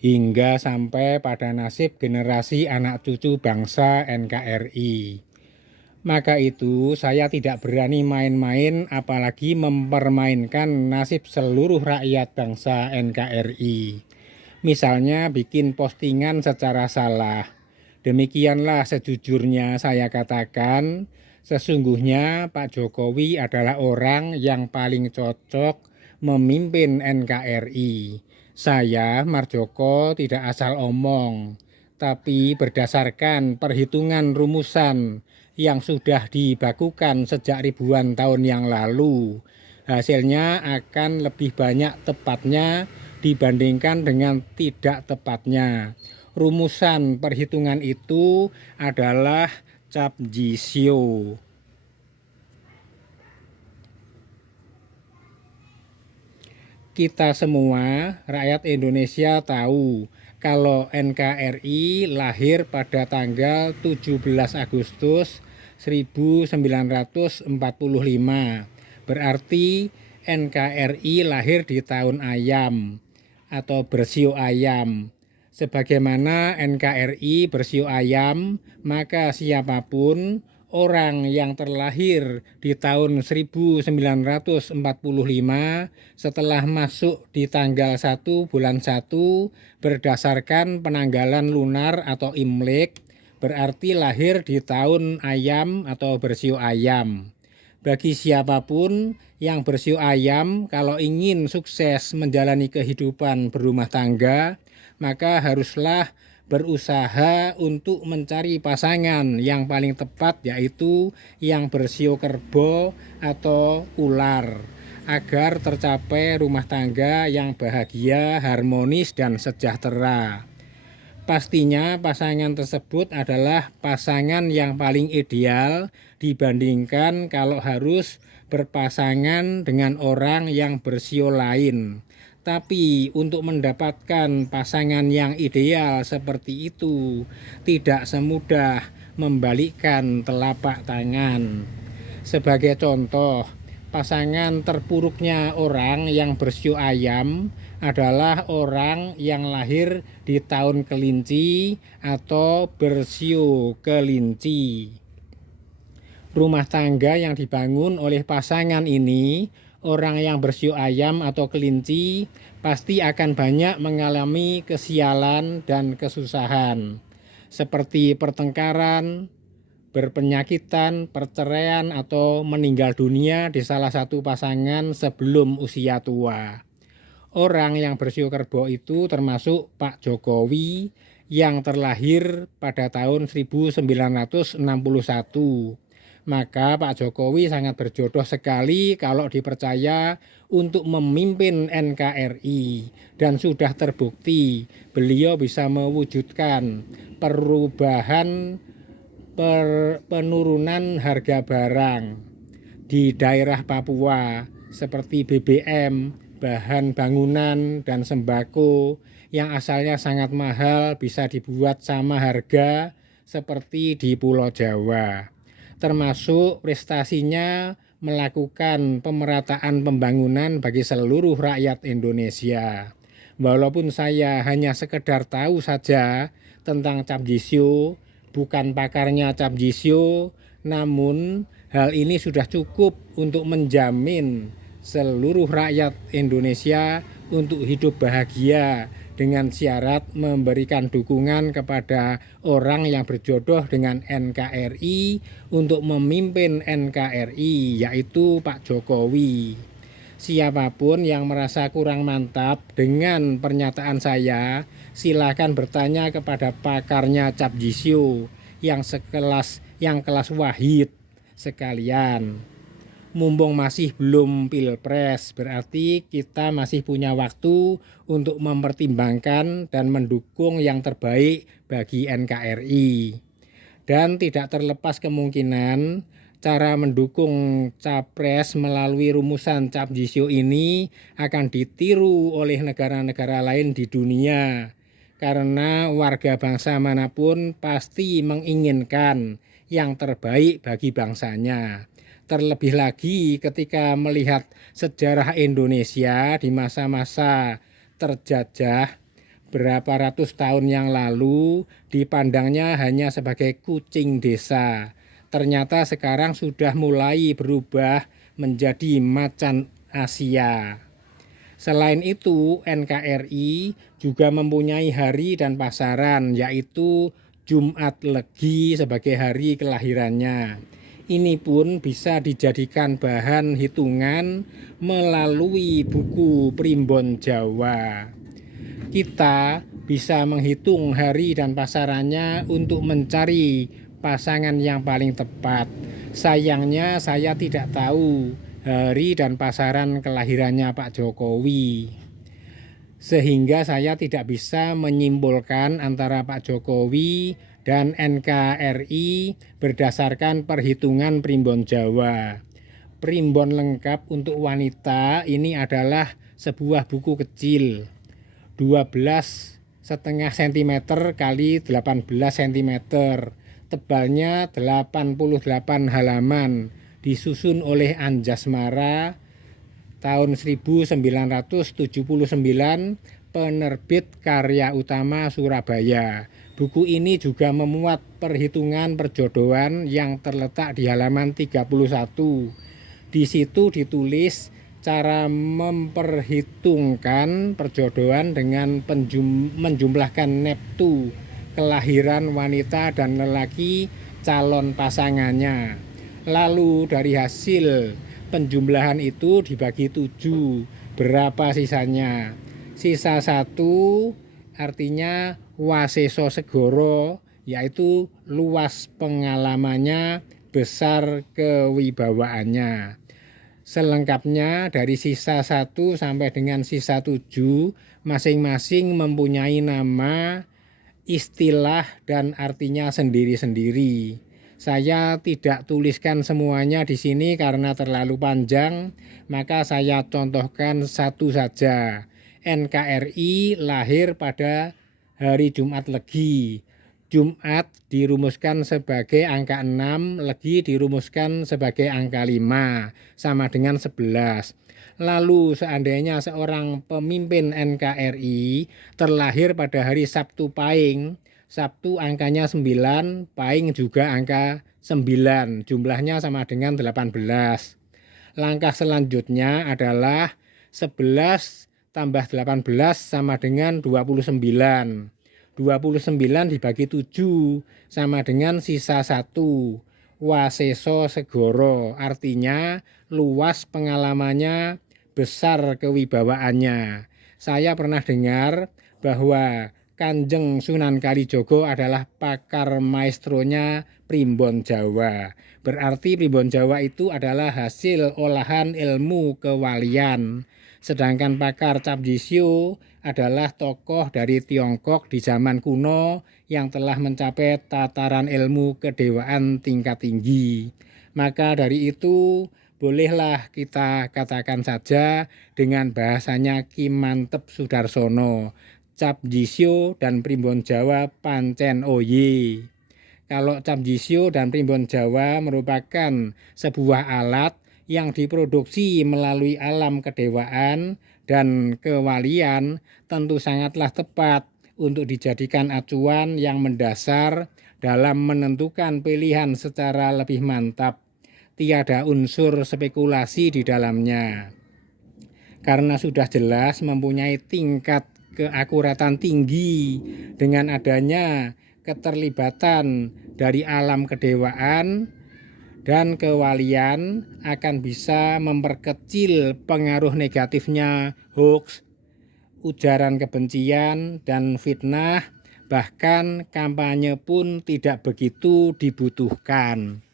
hingga sampai pada nasib generasi anak cucu bangsa NKRI. Maka itu saya tidak berani main-main apalagi mempermainkan nasib seluruh rakyat bangsa NKRI. Misalnya bikin postingan secara salah. Demikianlah sejujurnya saya katakan, sesungguhnya Pak Jokowi adalah orang yang paling cocok memimpin NKRI. Saya, Marjoko, tidak asal omong, tapi berdasarkan perhitungan rumusan yang sudah dibakukan sejak ribuan tahun yang lalu, hasilnya akan lebih banyak tepatnya dibandingkan dengan tidak tepatnya. Rumusan perhitungan itu adalah cap jisio. Kita semua, rakyat Indonesia tahu kalau NKRI lahir pada tanggal 17 Agustus 1945. Berarti NKRI lahir di tahun ayam atau bersio ayam. Sebagaimana NKRI bersio ayam, maka siapapun orang yang terlahir di tahun 1945 setelah masuk di tanggal 1 bulan 1 berdasarkan penanggalan lunar atau Imlek, berarti lahir di tahun ayam atau bersio ayam. Bagi siapapun yang bersio ayam, kalau ingin sukses menjalani kehidupan berumah tangga, maka haruslah berusaha untuk mencari pasangan yang paling tepat, yaitu yang bersio kerbo atau ular, agar tercapai rumah tangga yang bahagia, harmonis, dan sejahtera. Pastinya pasangan tersebut adalah pasangan yang paling ideal dibandingkan kalau harus berpasangan dengan orang yang bersio lain. Tapi untuk mendapatkan pasangan yang ideal seperti itu tidak semudah membalikkan telapak tangan. Sebagai contoh, pasangan terpuruknya orang yang bersio ayam adalah orang yang lahir di tahun kelinci atau bersio kelinci. Rumah tangga yang dibangun oleh pasangan ini, orang yang bersio ayam atau kelinci, pasti akan banyak mengalami kesialan dan kesusahan, seperti pertengkaran, berpenyakitan, perceraian, atau meninggal dunia di salah satu pasangan sebelum usia tua. Orang yang bersio kerbo itu termasuk Pak Jokowi yang terlahir pada tahun 1961. Maka Pak Jokowi sangat berjodoh sekali kalau dipercaya untuk memimpin NKRI, dan sudah terbukti beliau bisa mewujudkan perubahan penurunan harga barang di daerah Papua seperti BBM, bahan bangunan, dan sembako yang asalnya sangat mahal bisa dibuat sama harga seperti di Pulau Jawa. Termasuk prestasinya melakukan pemerataan pembangunan bagi seluruh rakyat Indonesia. Walaupun saya hanya sekedar tahu saja tentang cap jisio, bukan pakarnya cap jisio, namun hal ini sudah cukup untuk menjamin seluruh rakyat Indonesia untuk hidup bahagia dengan syarat memberikan dukungan kepada orang yang berjodoh dengan NKRI untuk memimpin NKRI, yaitu Pak Jokowi. Siapapun yang merasa kurang mantap dengan pernyataan saya, silakan bertanya kepada pakarnya cap jisio yang kelas Wahid sekalian. Mumpung masih belum pilpres, berarti kita masih punya waktu untuk mempertimbangkan dan mendukung yang terbaik bagi NKRI. Dan tidak terlepas kemungkinan cara mendukung capres melalui rumusan cap jisio ini akan ditiru oleh negara-negara lain di dunia, karena warga bangsa manapun pasti menginginkan yang terbaik bagi bangsanya. Terlebih lagi ketika melihat sejarah Indonesia di masa-masa terjajah, berapa ratus tahun yang lalu dipandangnya hanya sebagai kucing desa. Ternyata sekarang sudah mulai berubah menjadi macan Asia. Selain itu, NKRI juga mempunyai hari dan pasaran, yaitu Jumat Legi sebagai hari kelahirannya. Ini pun bisa dijadikan bahan hitungan melalui buku Primbon Jawa. Kita bisa menghitung hari dan pasarannya untuk mencari pasangan yang paling tepat. Sayangnya saya tidak tahu hari dan pasaran kelahirannya Pak Jokowi, sehingga saya tidak bisa menyimpulkan antara Pak Jokowi dan NKRI berdasarkan perhitungan Primbon Jawa. Primbon lengkap untuk wanita ini adalah sebuah buku kecil 12,5 cm kali 18 cm, tebalnya 88 halaman, disusun oleh Anjasmara tahun 1979, penerbit Karya Utama Surabaya. Buku ini juga memuat perhitungan perjodohan yang terletak di halaman 31. Di situ ditulis cara memperhitungkan perjodohan dengan menjumlahkan neptu kelahiran wanita dan lelaki calon pasangannya. Lalu dari hasil penjumlahan itu dibagi 7, berapa sisanya? Sisa 1 artinya waseso segoro, yaitu luas pengalamannya, besar kewibawaannya. Selengkapnya dari sisa 1 sampai dengan sisa 7 masing-masing mempunyai nama, istilah, dan artinya sendiri-sendiri. Saya tidak tuliskan semuanya di sini karena terlalu panjang, maka saya contohkan satu saja. NKRI lahir pada hari Jumat Legi. Jumat dirumuskan sebagai angka 6, Legi dirumuskan sebagai angka 5, sama dengan 11. Lalu seandainya seorang pemimpin NKRI terlahir pada hari Sabtu Pahing, Sabtu angkanya 9, Pahing juga angka 9, jumlahnya sama dengan 18. Langkah selanjutnya adalah 11 tambah 18 sama dengan 29. 29 dibagi 7 sama dengan sisa 1. Waseso segoro, artinya luas pengalamannya, besar kewibawaannya. Saya pernah dengar bahwa Kanjeng Sunan Kalijogo adalah pakar maestronya Primbon Jawa. Berarti Primbon Jawa itu adalah hasil olahan ilmu kewalian. Sedangkan pakar Cap Jisyo adalah tokoh dari Tiongkok di zaman kuno yang telah mencapai tataran ilmu kedewaan tingkat tinggi. Maka dari itu bolehlah kita katakan saja dengan bahasanya Ki Mantep Sudarsono, Cap Jisyo dan Primbon Jawa pancen oye. Kalau Cap Jisyo dan Primbon Jawa merupakan sebuah alat yang diproduksi melalui alam kedewaan dan kewalian, tentu sangatlah tepat untuk dijadikan acuan yang mendasar dalam menentukan pilihan secara lebih mantap. Tiada unsur spekulasi di dalamnya. Karena sudah jelas mempunyai tingkat keakuratan tinggi dengan adanya keterlibatan dari alam kedewaan dan kewalian, akan bisa memperkecil pengaruh negatifnya hoax, ujaran kebencian, dan fitnah. Bahkan kampanye pun tidak begitu dibutuhkan.